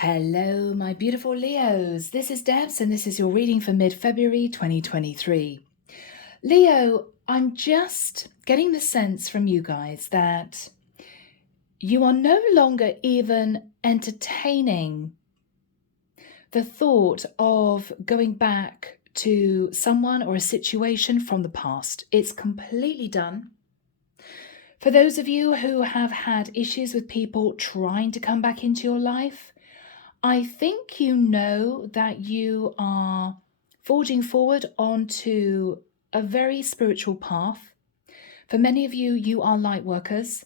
Hello, my beautiful Leos. This is Debs, and this is your reading for mid-February 2023. Leo, I'm just getting the sense from you guys that you are no longer even entertaining the thought of going back to someone or a situation from the past. It's completely done. For those of you who have had issues with people trying to come back into your life, I think you know that you are forging forward onto a very spiritual path. For many of you, you are light workers.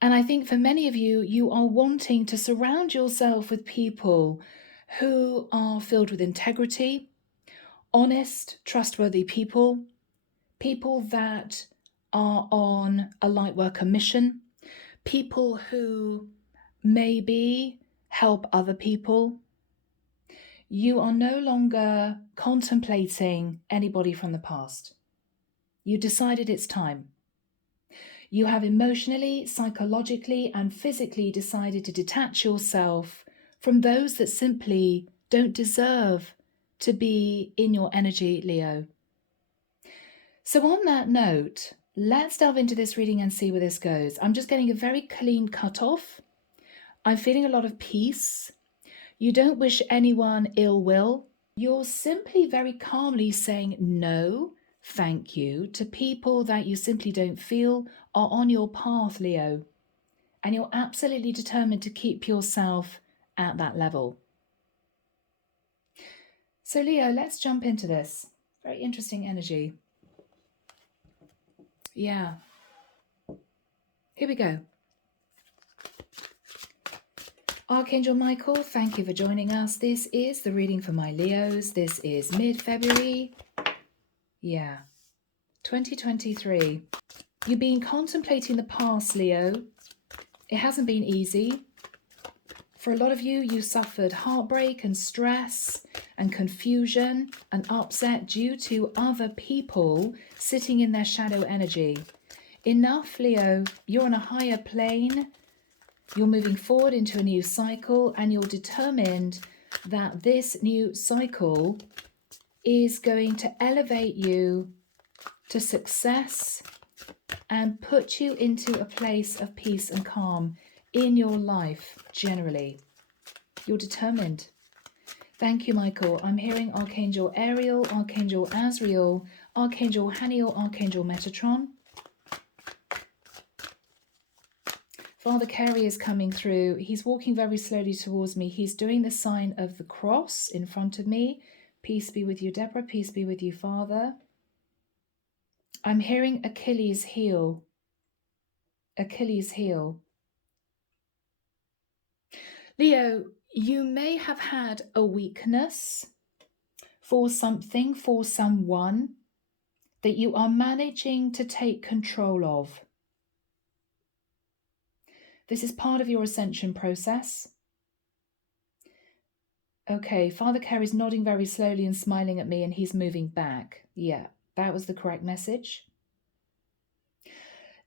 And I think for many of you, you are wanting to surround yourself with people who are filled with integrity, honest, trustworthy people, people that are on a light worker mission, people who maybe help other people. You are no longer contemplating anybody from the past. You decided it's time. You have emotionally, psychologically, and physically decided to detach yourself from those that simply don't deserve to be in your energy, Leo. So on that note, let's delve into this reading and see where this goes. I'm just getting a very clean cutoff. I'm feeling a lot of peace. You don't wish anyone ill will. You're simply very calmly saying no, thank you, to people that you simply don't feel are on your path, Leo. And you're absolutely determined to keep yourself at that level. So Leo, let's jump into this. Very interesting energy. Yeah. Here we go. Archangel Michael, thank you for joining us. This is the reading for my Leos. This is mid-February. Yeah. 2023. You've been contemplating the past, Leo. It hasn't been easy. For a lot of you, you suffered heartbreak and stress and confusion and upset due to other people sitting in their shadow energy. Enough, Leo. You're on a higher plane. You're moving forward into a new cycle, and you're determined that this new cycle is going to elevate you to success and put you into a place of peace and calm in your life generally. You're determined. Thank you, Michael. I'm hearing Archangel Ariel, Archangel Azrael, Archangel Haniel, Archangel Metatron. Father Carey is coming through. He's walking very slowly towards me. He's doing the sign of the cross in front of me. Peace be with you, Deborah. Peace be with you, Father. I'm hearing Achilles' heel. Achilles' heel. Leo, you may have had a weakness for something, for someone that you are managing to take control of. This is part of your ascension process. Okay, Father Carey's nodding very slowly and smiling at me, and he's moving back. Yeah, that was the correct message.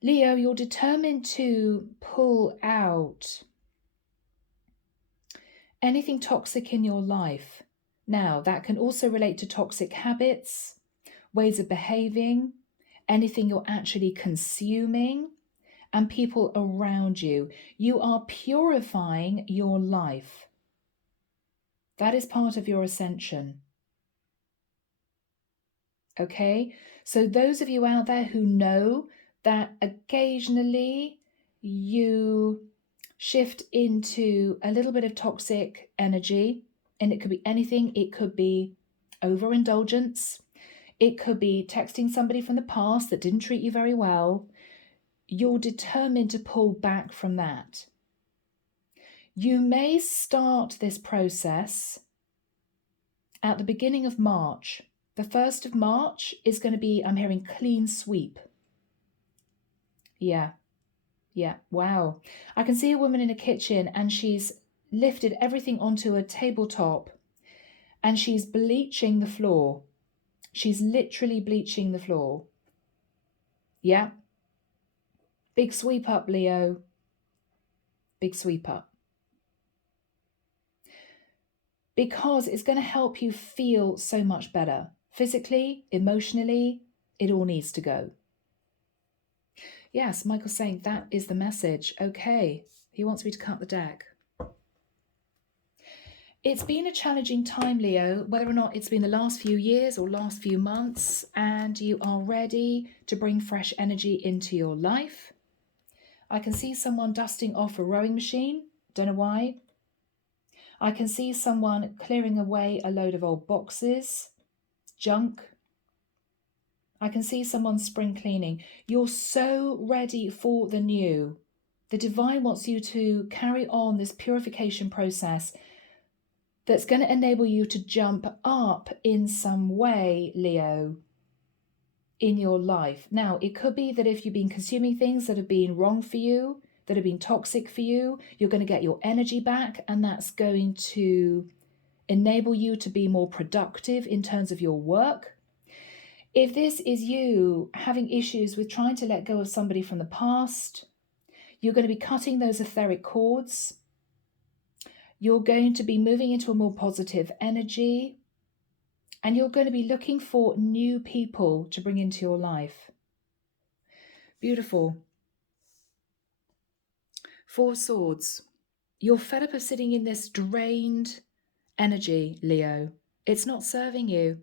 Leo, you're determined to pull out anything toxic in your life. Now, that can also relate to toxic habits, ways of behaving, anything you're actually consuming, and people around you. You are purifying your life. That is part of your ascension. Okay, so those of you out there who know that occasionally you shift into a little bit of toxic energy, and it could be anything. It could be overindulgence. It could be texting somebody from the past that didn't treat you very well. You're determined to pull back from that. You may start this process at the beginning of March. The 1st of March is going to be, I'm hearing, clean sweep. Yeah. Wow. I can see a woman in a kitchen, and she's lifted everything onto a tabletop, and she's bleaching the floor. She's literally bleaching the floor. Yeah. Big sweep up, Leo. Big sweep up. because it's going to help you feel so much better. Physically, emotionally, it all needs to go. Yes, Michael's saying that is the message. Okay, he wants me to cut the deck. It's been a challenging time, Leo, whether or not it's been the last few years or last few months, and you are ready to bring fresh energy into your life. I can see someone dusting off a rowing machine. Don't know why. I can see someone clearing away a load of old boxes, junk. I can see someone spring cleaning. You're so ready for the new. The divine wants you to carry on this purification process that's going to enable you to jump up in some way, Leo, in your life. Now, it could be that if you've been consuming things that have been wrong for you, that have been toxic for you, you're going to get your energy back, and that's going to enable you to be more productive in terms of your work. If this is you having issues with trying to let go of somebody from the past, you're going to be cutting those etheric cords. You're going to be moving into a more positive energy, and you're going to be looking for new people to bring into your life. Beautiful. 4 Swords. You're fed up of sitting in this drained energy, Leo. It's not serving you.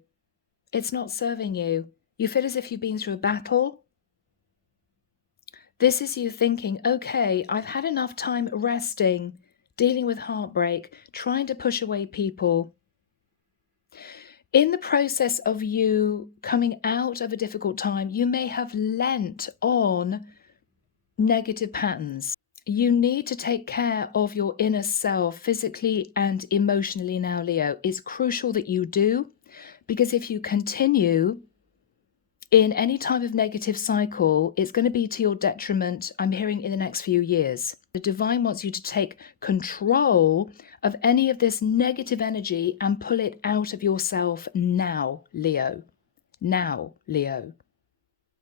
It's not serving you. You feel as if you've been through a battle. This is you thinking, okay, I've had enough time resting, dealing with heartbreak, trying to push away people. In the process of you coming out of a difficult time, you may have lent on negative patterns. You need to take care of your inner self physically and emotionally now, Leo. It's crucial that you do, because if you continue in any type of negative cycle, it's going to be to your detriment, I'm hearing, in the next few years. The divine wants you to take control of any of this negative energy and pull it out of yourself now, Leo. Now, Leo.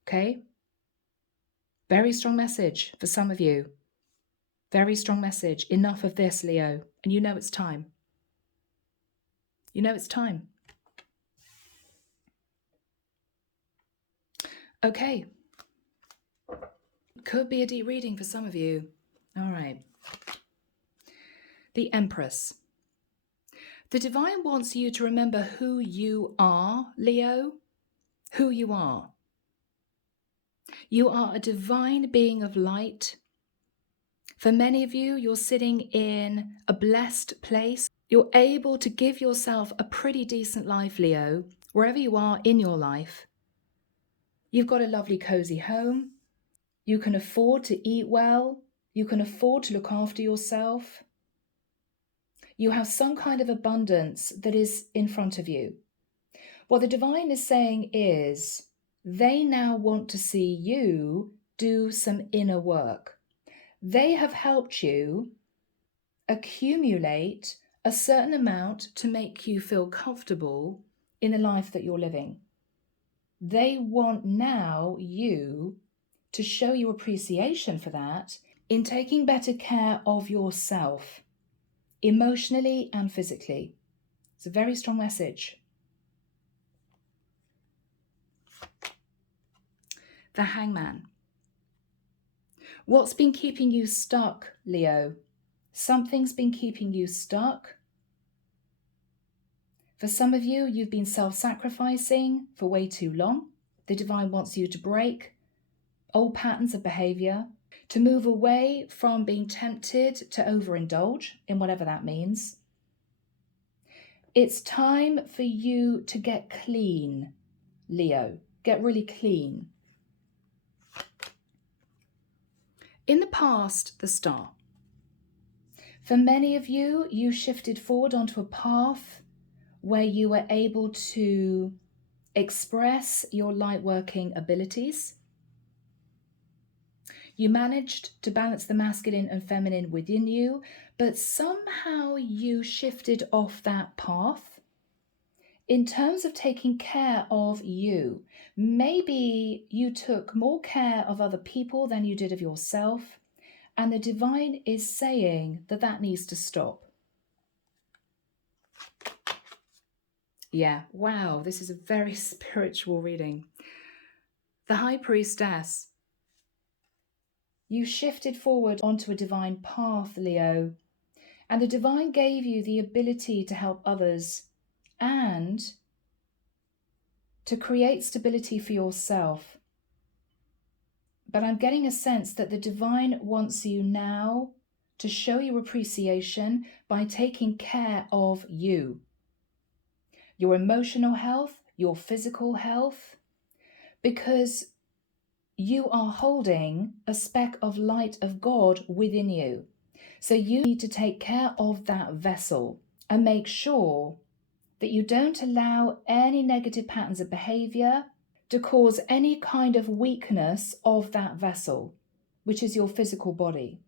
Okay? Very strong message for some of you. Very strong message. Enough of this, Leo. And you know it's time. You know it's time. Okay. Could be a deep reading for some of you. All right. The Empress. The divine wants you to remember who you are, Leo. Who you are. You are a divine being of light. For many of you, you're sitting in a blessed place. You're able to give yourself a pretty decent life, Leo, wherever you are in your life. You've got a lovely, cozy home. You can afford to eat well. You can afford to look after yourself. You have some kind of abundance that is in front of you. What the divine is saying is they now want to see you do some inner work. They have helped you accumulate a certain amount to make you feel comfortable in the life that you're living. They want now you to show your appreciation for that in taking better care of yourself, emotionally and physically. It's a very strong message. The Hangman. What's been keeping you stuck, Leo? Something's been keeping you stuck. For some of you, you've been self-sacrificing for way too long. The divine wants you to break old patterns of behavior, to move away from being tempted to overindulge in whatever that means. It's time for you to get clean, Leo. Get really clean. In the past, the Star. For many of you, you shifted forward onto a path where you were able to express your lightworking abilities. You managed to balance the masculine and feminine within you, but somehow you shifted off that path in terms of taking care of you. Maybe you took more care of other people than you did of yourself, and the divine is saying that that needs to stop. Yeah, wow, this is a very spiritual reading. The High Priestess. You shifted forward onto a divine path, Leo, and the divine gave you the ability to help others and to create stability for yourself. But I'm getting a sense that the divine wants you now to show your appreciation by taking care of you, your emotional health, your physical health, because you are holding a speck of light of God within you. So you need to take care of that vessel and make sure that you don't allow any negative patterns of behavior to cause any kind of weakness of that vessel, which is your physical body.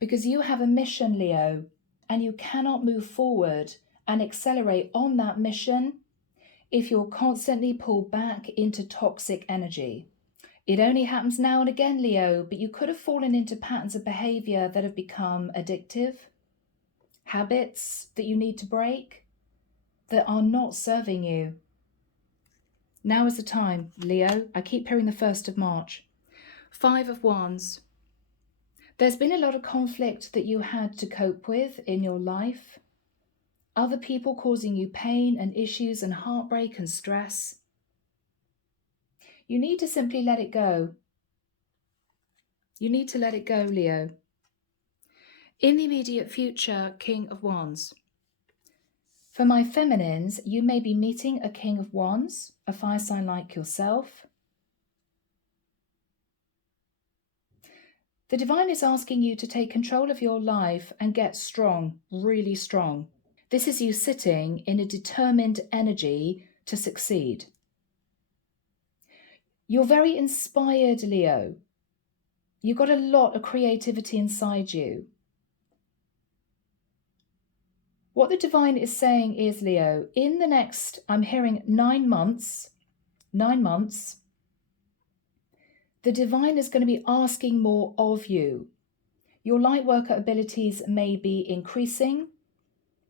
Because you have a mission, Leo, and you cannot move forward and accelerate on that mission if you're constantly pulled back into toxic energy. It only happens now and again, Leo, but you could have fallen into patterns of behavior that have become addictive, habits that you need to break, that are not serving you. Now is the time, Leo. I keep hearing the 1st of March. 5 of Wands. There's been a lot of conflict that you had to cope with in your life. Other people causing you pain and issues and heartbreak and stress. You need to simply let it go. You need to let it go, Leo. In the immediate future, King of Wands. For my feminines, you may be meeting a King of Wands, a fire sign like yourself. The divine is asking you to take control of your life and get strong, really strong. This is you sitting in a determined energy to succeed. You're very inspired, Leo. You've got a lot of creativity inside you. What the divine is saying is, Leo, in the next, I'm hearing 9 months, the divine is going to be asking more of you. Your Lightworker abilities may be increasing,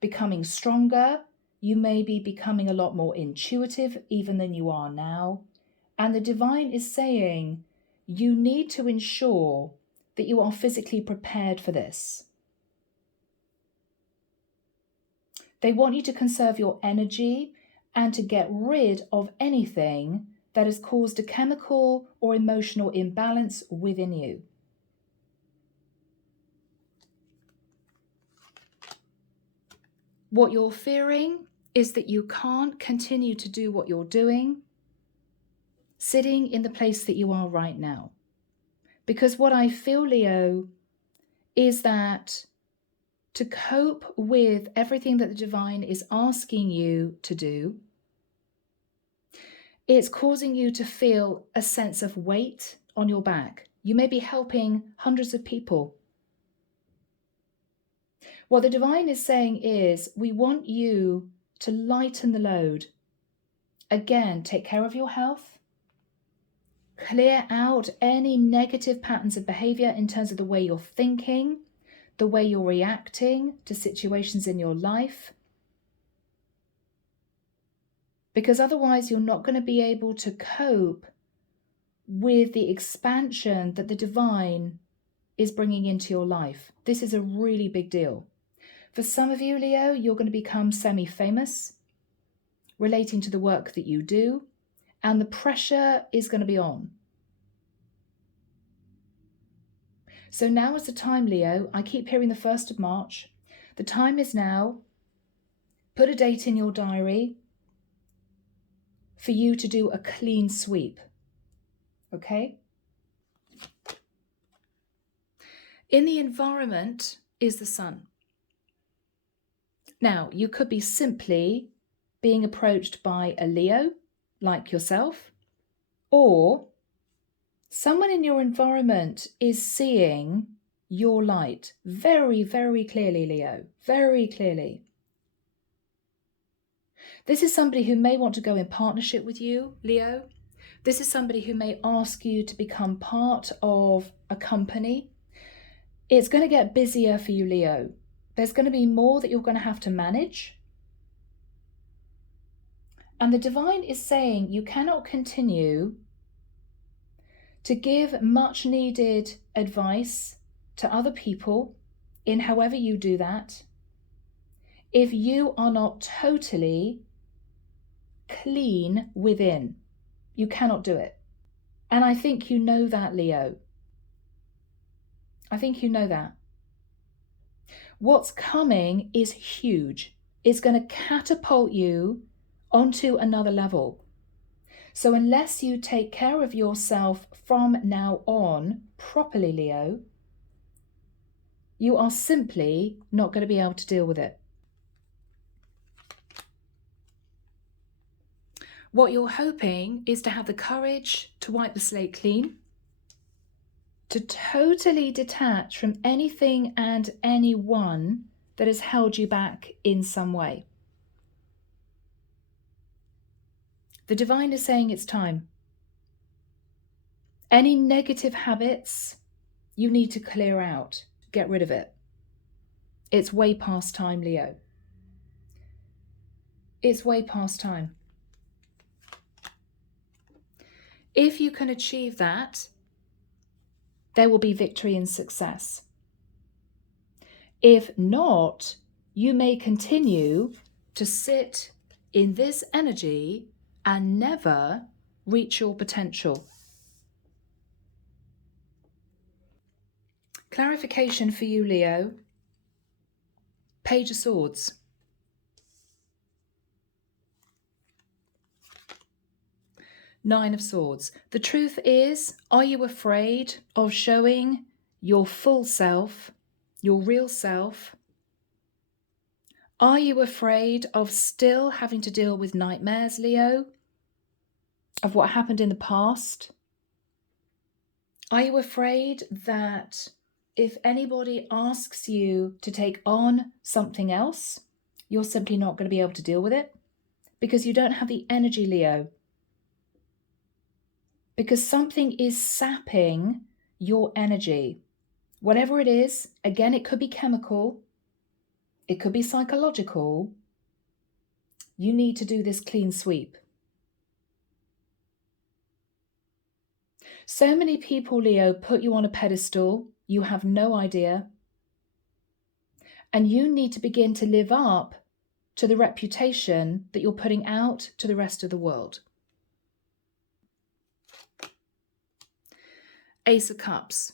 becoming stronger. You may be becoming a lot more intuitive even than you are now. And the divine is saying you need to ensure that you are physically prepared for this. They want you to conserve your energy and to get rid of anything that has caused a chemical or emotional imbalance within you. What you're fearing is that you can't continue to do what you're doing, sitting in the place that you are right now. Because what I feel, Leo, is that to cope with everything that the divine is asking you to do, it's causing you to feel a sense of weight on your back. You may be helping hundreds of people. What the divine is saying is, we want you to lighten the load. Again, take care of your health. Clear out any negative patterns of behavior in terms of the way you're thinking, the way you're reacting to situations in your life. Because otherwise you're not going to be able to cope with the expansion that the divine is bringing into your life. This is a really big deal. For some of you, Leo, you're going to become semi-famous relating to the work that you do, and the pressure is going to be on. So now is the time, Leo. I keep hearing the 1st of March. The time is now. Put a date in your diary for you to do a clean sweep. Okay? In the environment is the sun. Now, you could be simply being approached by a Leo, like yourself, or someone in your environment is seeing your light very, very clearly, Leo, very clearly. This is somebody who may want to go in partnership with you, Leo. This is somebody who may ask you to become part of a company. It's going to get busier for you, Leo. There's going to be more that you're going to have to manage. And the divine is saying you cannot continue to give much needed advice to other people in however you do that if you are not totally clean within. You cannot do it. And I think you know that, Leo. I think you know that. What's coming is huge. It's going to catapult you onto another level. So unless you take care of yourself from now on properly, Leo, you are simply not going to be able to deal with it. What you're hoping is to have the courage to wipe the slate clean, to totally detach from anything and anyone that has held you back in some way. The divine is saying it's time. Any negative habits, you need to clear out, get rid of it. It's way past time, Leo. It's way past time. If you can achieve that, there will be victory and success. If not, you may continue to sit in this energy and never reach your potential. Clarification for you, Leo. Page of Swords. Nine of Swords. The truth is, are you afraid of showing your full self, your real self? Are you afraid of still having to deal with nightmares, Leo? Of what happened in the past? Are you afraid that if anybody asks you to take on something else, you're simply not going to be able to deal with it? Because you don't have the energy, Leo. Because something is sapping your energy. Whatever it is, again, it could be chemical, it could be psychological. You need to do this clean sweep. So many people, Leo, put you on a pedestal. You have no idea. And you need to begin to live up to the reputation that you're putting out to the rest of the world. Ace of Cups.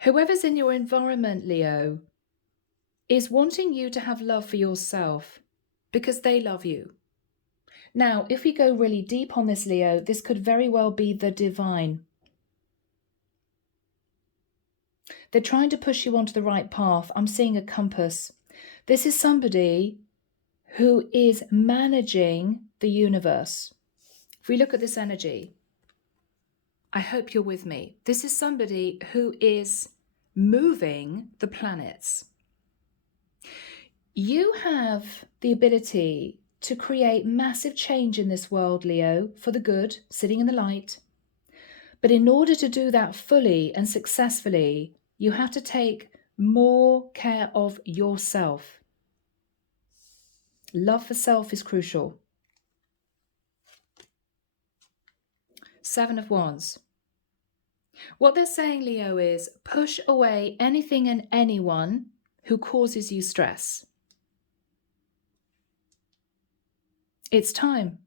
Whoever's in your environment, Leo, is wanting you to have love for yourself because they love you. Now, if we go really deep on this, Leo, this could very well be the divine. They're trying to push you onto the right path. I'm seeing a compass. This is somebody who is managing the universe. If we look at this energy, I hope you're with me. This is somebody who is moving the planets. You have the ability to create massive change in this world, Leo, for the good, sitting in the light. But in order to do that fully and successfully, you have to take more care of yourself. Love for self is crucial. Seven of Wands. What they're saying, Leo, is push away anything and anyone who causes you stress. It's time.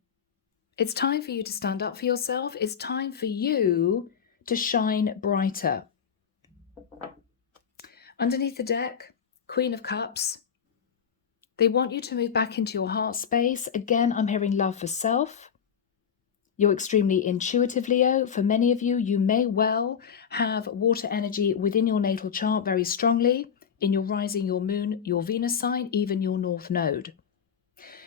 It's time for you to stand up for yourself. It's time for you to shine brighter. Underneath the deck, Queen of Cups. They want you to move back into your heart space. Again, I'm hearing love for self. You're extremely intuitive, Leo. For many of you, you may well have water energy within your natal chart very strongly in your rising, your moon, your Venus sign, even your North Node.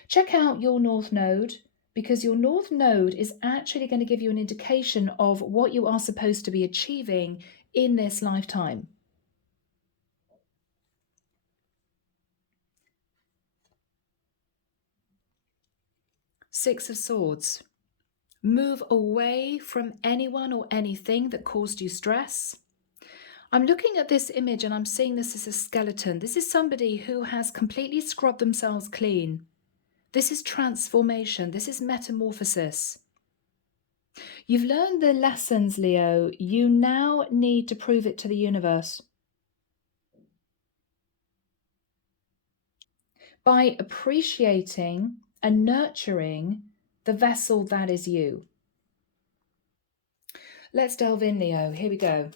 Check out your North Node, because your North Node is actually going to give you an indication of what you are supposed to be achieving in this lifetime. Six of Swords. Move away from anyone or anything that caused you stress. I'm looking at this image and I'm seeing this as a skeleton. This is somebody who has completely scrubbed themselves clean. This is transformation. This is metamorphosis. You've learned the lessons, Leo. You now need to prove it to the universe. By appreciating and nurturing the vessel that is you. Let's delve in, Leo. Here we go.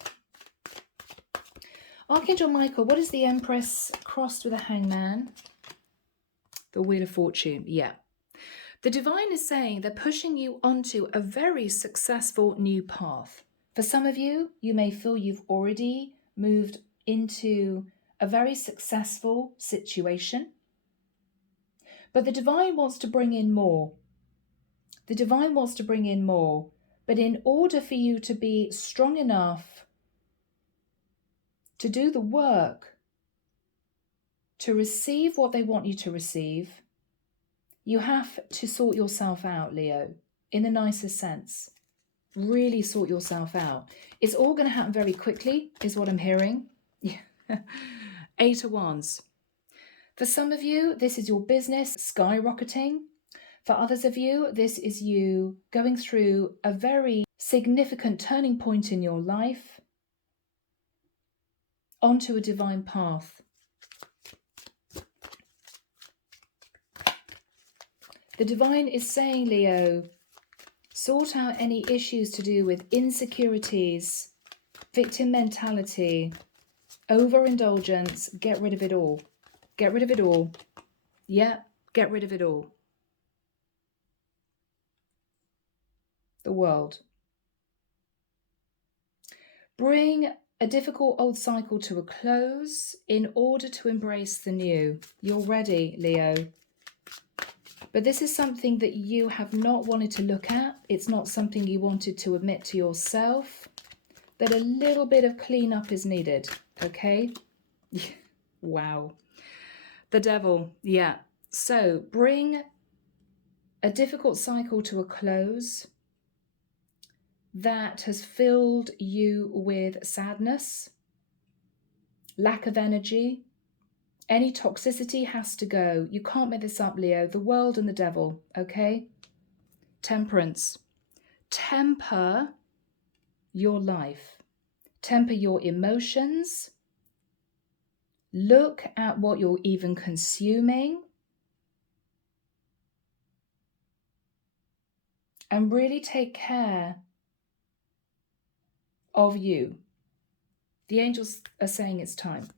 Archangel Michael, what is the Empress crossed with a hangman? The Wheel of Fortune, yeah. The Divine is saying they're pushing you onto a very successful new path. For some of you, you may feel you've already moved into a very successful situation. But the Divine wants to bring in more. The Divine wants to bring in more. But in order for you to be strong enough to do the work, to receive what they want you to receive, you have to sort yourself out, Leo, in the nicest sense. Really sort yourself out. It's all going to happen very quickly, is what I'm hearing. Eight of Wands. For some of you, this is your business skyrocketing. For others of you, this is you going through a very significant turning point in your life onto a divine path. The Divine is saying, Leo, sort out any issues to do with insecurities, victim mentality, overindulgence. Get rid of it all. Get rid of it all. Yeah, get rid of it all. The World. Bring a difficult old cycle to a close in order to embrace the new. You're ready, Leo. But this is something that you have not wanted to look at. It's not something you wanted to admit to yourself. That a little bit of cleanup is needed, okay? Wow. The Devil, yeah. So bring a difficult cycle to a close that has filled you with sadness, lack of energy. Any toxicity has to go. You can't make this up, Leo. The World and the Devil, okay? Temperance. Temper your life. Temper your emotions. Look at what you're even consuming. And really take care of you. The angels are saying it's time.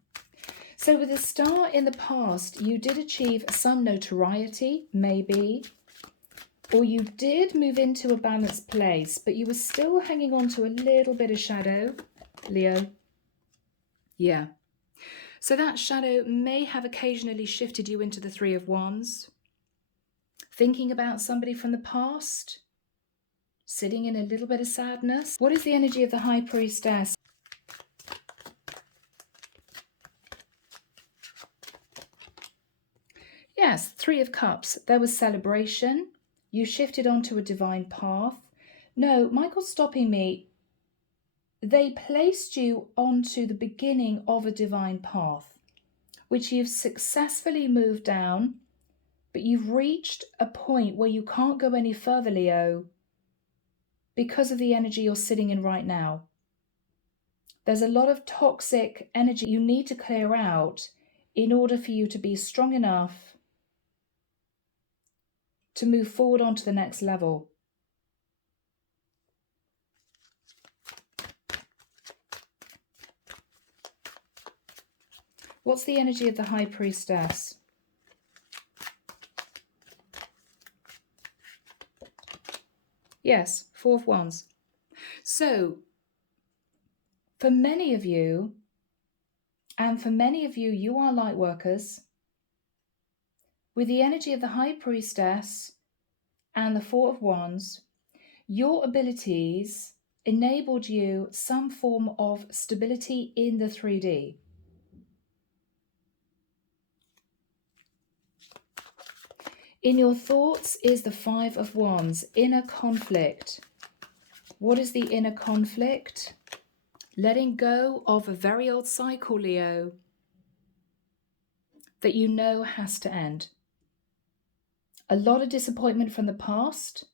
So with a star in the past, you did achieve some notoriety, maybe, or you did move into a balanced place, but you were still hanging on to a little bit of shadow, Leo. Yeah. So that shadow may have occasionally shifted you into the Three of Wands, thinking about somebody from the past, sitting in a little bit of sadness. What is the energy of the High Priestess? Yes, Three of Cups. There was celebration. You shifted onto a divine path. No, Michael's stopping me. They placed you onto the beginning of a divine path, which you've successfully moved down, but you've reached a point where you can't go any further, Leo, because of the energy you're sitting in right now. There's a lot of toxic energy you need to clear out in order for you to be strong enough to move forward onto the next level. What's the energy of the High Priestess? Yes, Four of Wands. So, for many of you, you are light workers. With the energy of the High Priestess and the Four of Wands, your abilities enabled you some form of stability in the 3D. In your thoughts is the Five of Wands, inner conflict. What is the inner conflict? Letting go of a very old cycle, Leo, that you know has to end. A lot of disappointment from the past.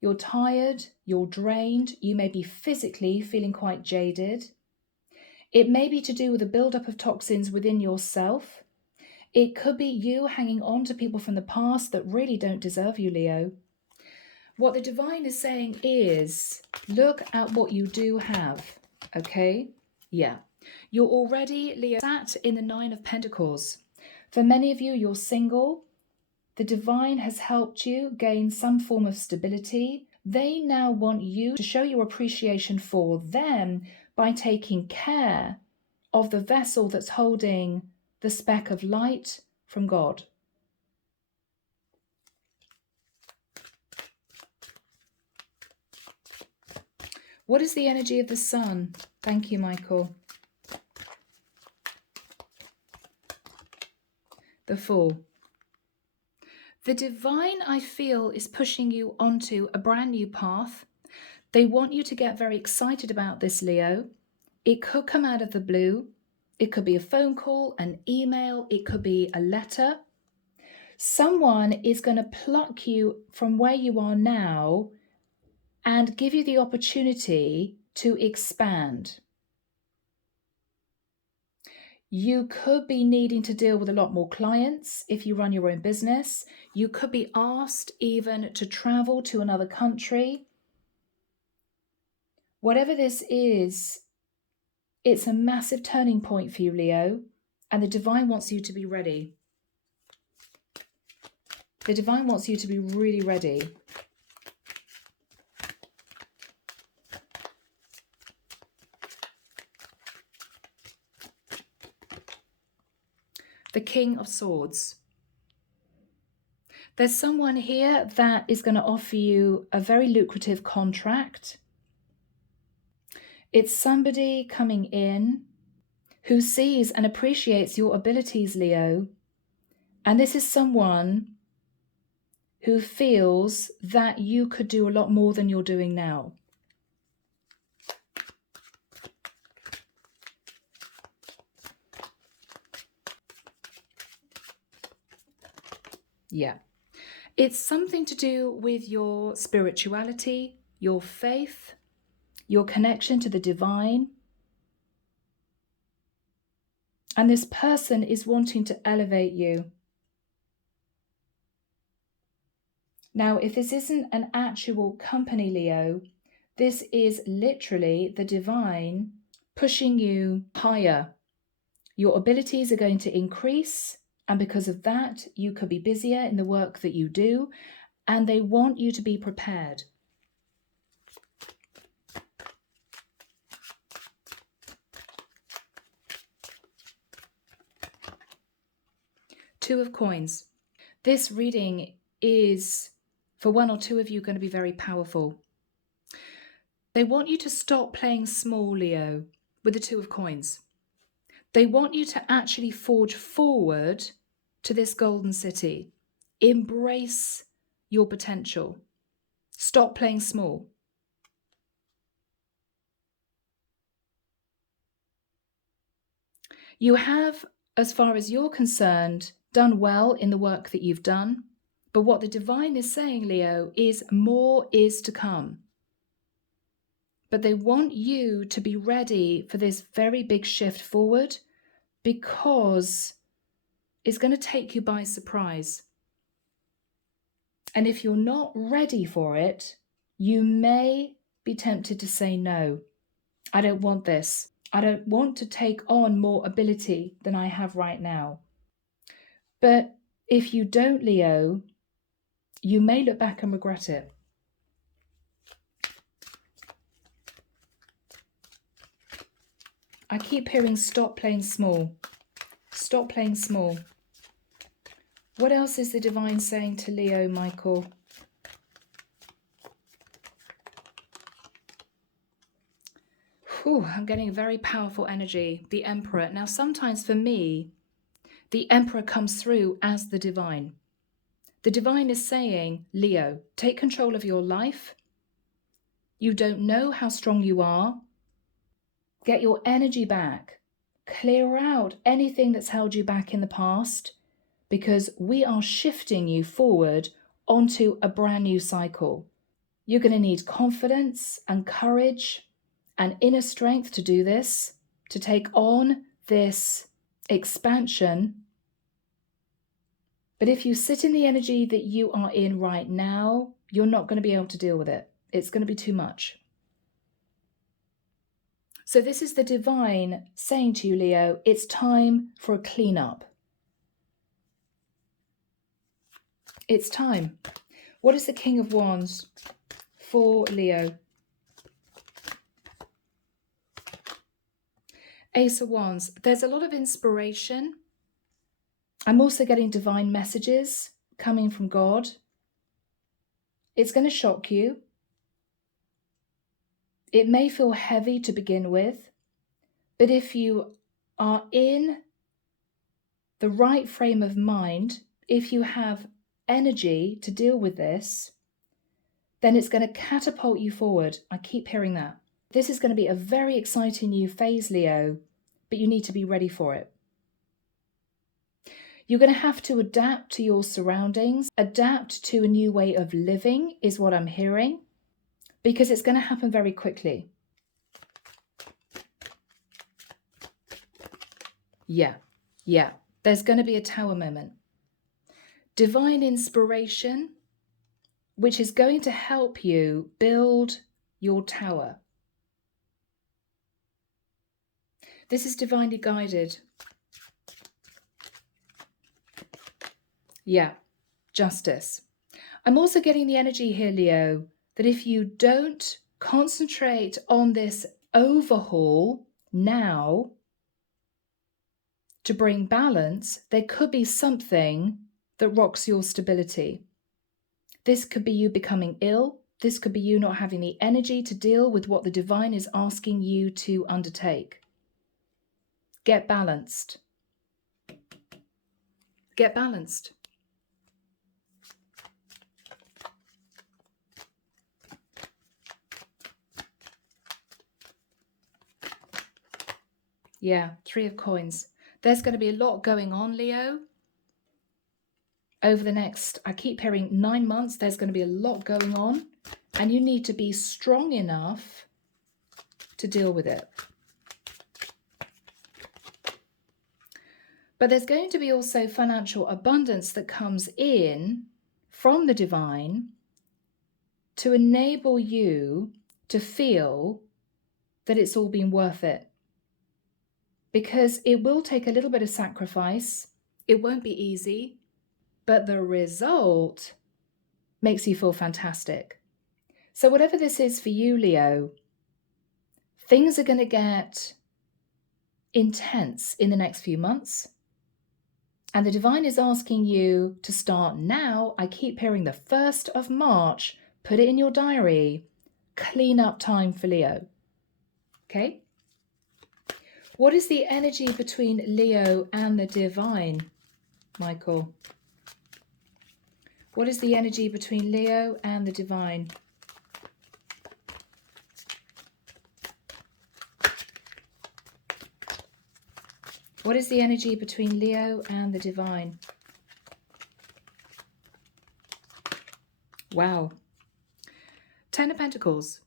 You're tired, you're drained, you may be physically feeling quite jaded. It may be to do with a buildup of toxins within yourself. It could be you hanging on to people from the past that really don't deserve you, Leo. What the divine is saying is, look at what you do have, okay? Yeah. You're already, Leo, sat in the Nine of Pentacles. For many of you, you're single. The divine has helped you gain some form of stability. They now want you to show your appreciation for them by taking care of the vessel that's holding the speck of light from God. What is the energy of the sun? Thank you, Michael. The Fool. The divine, I feel, is pushing you onto a brand new path. They want you to get very excited about this, Leo. It could come out of the blue. It could be a phone call, an email. It could be a letter. Someone is going to pluck you from where you are now and give you the opportunity to expand. You could be needing to deal with a lot more clients if you run your own business. You could be asked even to travel to another country. Whatever this is, it's a massive turning point for you, Leo, and the divine wants you to be ready. The divine wants you to be really ready. The King of Swords. There's someone here that is going to offer you a very lucrative contract. It's somebody coming in who sees and appreciates your abilities, Leo. And this is someone who feels that you could do a lot more than you're doing now. Yeah. It's something to do with your spirituality, your faith, your connection to the divine. And this person is wanting to elevate you. Now, if this isn't an actual company, Leo, this is literally the divine pushing you higher. Your abilities are going to increase, and because of that, you could be busier in the work that you do, and they want you to be prepared. Two of Coins. This reading is, for one or two of you, going to be very powerful. They want you to stop playing small, Leo, with the Two of Coins. They want you to actually forge forward to this golden city. Embrace your potential. Stop playing small. You have, as far as you're concerned, done well in the work that you've done. But what the divine is saying, Leo, is more is to come. But they want you to be ready for this very big shift forward, because it's going to take you by surprise. And if you're not ready for it, you may be tempted to say no. I don't want this. I don't want to take on more ability than I have right now. But if you don't, Leo, you may look back and regret it. I keep hearing stop playing small. Stop playing small. What else is the divine saying to Leo, Michael? Whew, I'm getting a very powerful energy. The Emperor. Now, sometimes for me, the Emperor comes through as the divine. The divine is saying, Leo, take control of your life. You don't know how strong you are. Get your energy back. Clear out anything that's held you back in the past, because we are shifting you forward onto a brand new cycle. You're going to need confidence and courage and inner strength to do this, to take on this expansion. But if you sit in the energy that you are in right now, you're not going to be able to deal with it. It's going to be too much. So this is the divine saying to you, Leo, it's time for a cleanup. It's time. What is the King of Wands for Leo? Ace of Wands. There's a lot of inspiration. I'm also getting divine messages coming from God. It's going to shock you. It may feel heavy to begin with, but if you are in the right frame of mind, if you have energy to deal with this, then it's going to catapult you forward. I keep hearing that. This is going to be a very exciting new phase, Leo, but you need to be ready for it. You're going to have to adapt to your surroundings, adapt to a new way of living is what I'm hearing, because it's going to happen very quickly. Yeah. There's going to be a tower moment. Divine inspiration, which is going to help you build your tower. This is divinely guided. Yeah, justice. I'm also getting the energy here, Leo, that if you don't concentrate on this overhaul now to bring balance, there could be something that rocks your stability. This could be you becoming ill. This could be you not having the energy to deal with what the divine is asking you to undertake. Get balanced. Get balanced. Yeah, 3 of coins. There's going to be a lot going on, Leo. Over the next, I keep hearing 9 months, there's going to be a lot going on. And you need to be strong enough to deal with it. But there's going to be also financial abundance that comes in from the divine to enable you to feel that it's all been worth it. Because it will take a little bit of sacrifice. It won't be easy, but the result makes you feel fantastic. So whatever this is for you, Leo, things are going to get intense in the next few months. And the divine is asking you to start now. I keep hearing the 1st of March. Put it in your diary. Clean up time for Leo. Okay? What is the energy between Leo and the divine, Michael? What is the energy between Leo and the divine? What is the energy between Leo and the divine? Wow. 10 of Pentacles.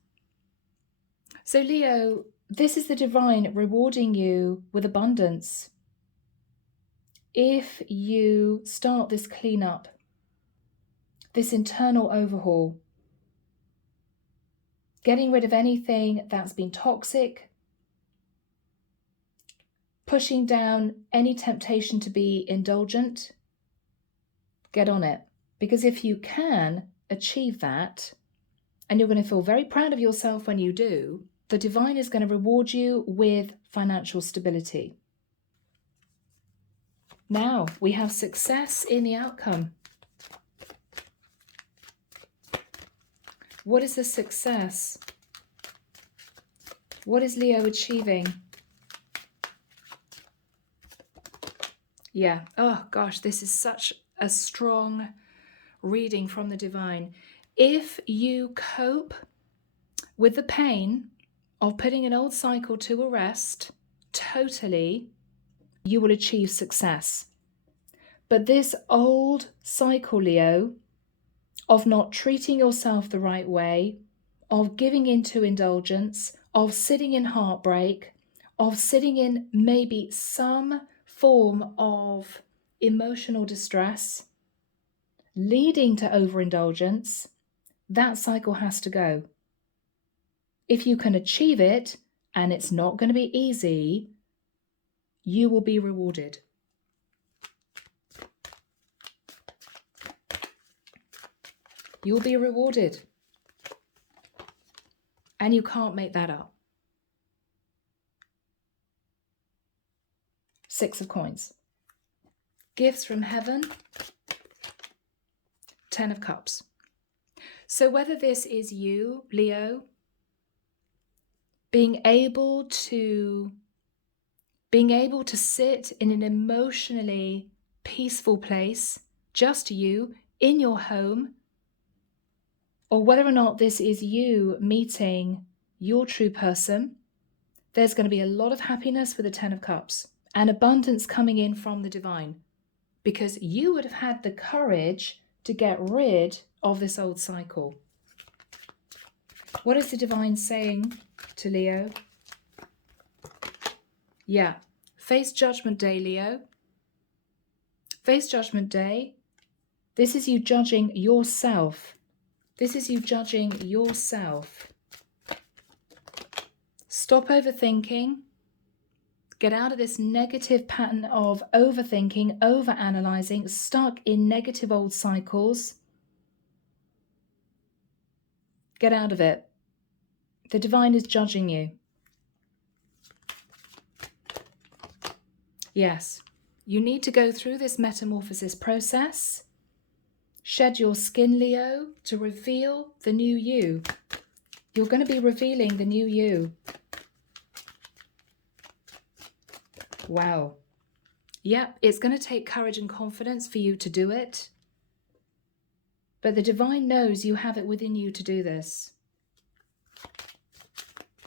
So Leo, this is the divine rewarding you with abundance. If you start this cleanup, this internal overhaul, getting rid of anything that's been toxic, pushing down any temptation to be indulgent, get on it. Because if you can achieve that, and you're going to feel very proud of yourself when you do, the divine is going to reward you with financial stability. Now we have success in the outcome. What is the success? What is Leo achieving? Yeah. Oh gosh, this is such a strong reading from the divine. If you cope with the pain of putting an old cycle to rest, totally, you will achieve success. But this old cycle, Leo, of not treating yourself the right way, of giving into indulgence, of sitting in heartbreak, of sitting in maybe some form of emotional distress, leading to overindulgence, that cycle has to go. If you can achieve it, and it's not going to be easy, you will be rewarded. You'll be rewarded. And you can't make that up. 6 of coins. Gifts from heaven. 10 of cups. So whether this is you, Leo, being able to sit in an emotionally peaceful place, just you, in your home, or whether or not this is you meeting your true person, there's going to be a lot of happiness with the 10 of cups and abundance coming in from the divine, because you would have had the courage to get rid of this old cycle. What is the divine saying to Leo? Yeah, face judgment day, Leo. Face judgment day. This is you judging yourself. This is you judging yourself. Stop overthinking. Get out of this negative pattern of overthinking, overanalyzing, stuck in negative old cycles. Get out of it. The divine is judging you. Yes, you need to go through this metamorphosis process. Shed your skin, Leo, to reveal the new you. You're going to be revealing the new you. Wow. Yep, it's going to take courage and confidence for you to do it. But the divine knows you have it within you to do this.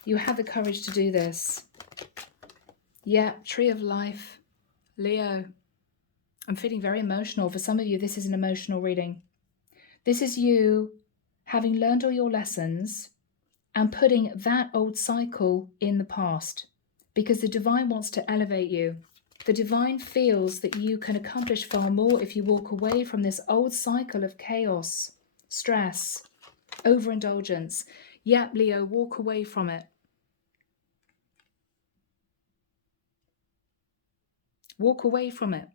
You have the courage to do this. Yep, tree of life. Leo. I'm feeling very emotional. For some of you, this is an emotional reading. This is you having learned all your lessons and putting that old cycle in the past, because the divine wants to elevate you. The divine feels that you can accomplish far more if you walk away from this old cycle of chaos, stress, overindulgence. Yep, Leo, walk away from it. Walk away from it.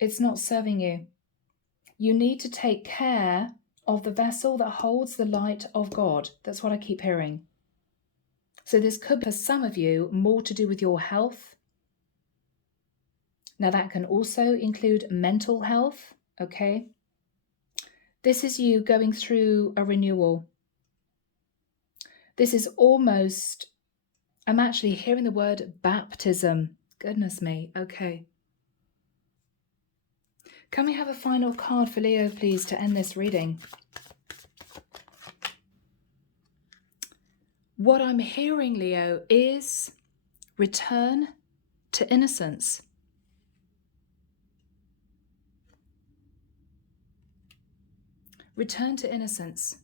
It's not serving you. You need to take care of the vessel that holds the light of God. That's what I keep hearing. So this could be, for some of you, more to do with your health. Now that can also include mental health, okay? This is you going through a renewal. This is almost, I'm actually hearing the word baptism. Goodness me, okay. Can we have a final card for Leo, please, to end this reading? What I'm hearing, Leo, is return to innocence. Return to innocence.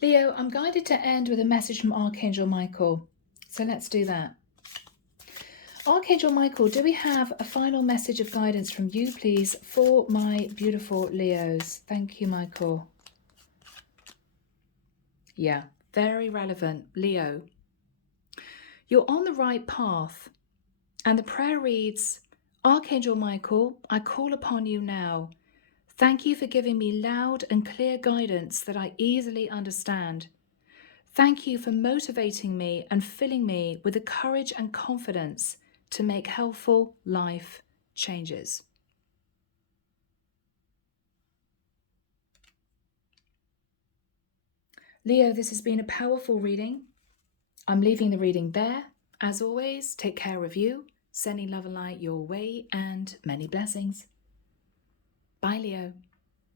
Leo, I'm guided to end with a message from Archangel Michael. So let's do that. Archangel Michael, do we have a final message of guidance from you, please, for my beautiful Leos? Thank you, Michael. Yeah, very relevant. Leo, you're on the right path. And the prayer reads, Archangel Michael, I call upon you now. Thank you for giving me loud and clear guidance that I easily understand. Thank you for motivating me and filling me with the courage and confidence to make helpful life changes. Leo, this has been a powerful reading. I'm leaving the reading there. As always, take care of you, sending love and light your way, and many blessings. Bye, Leo.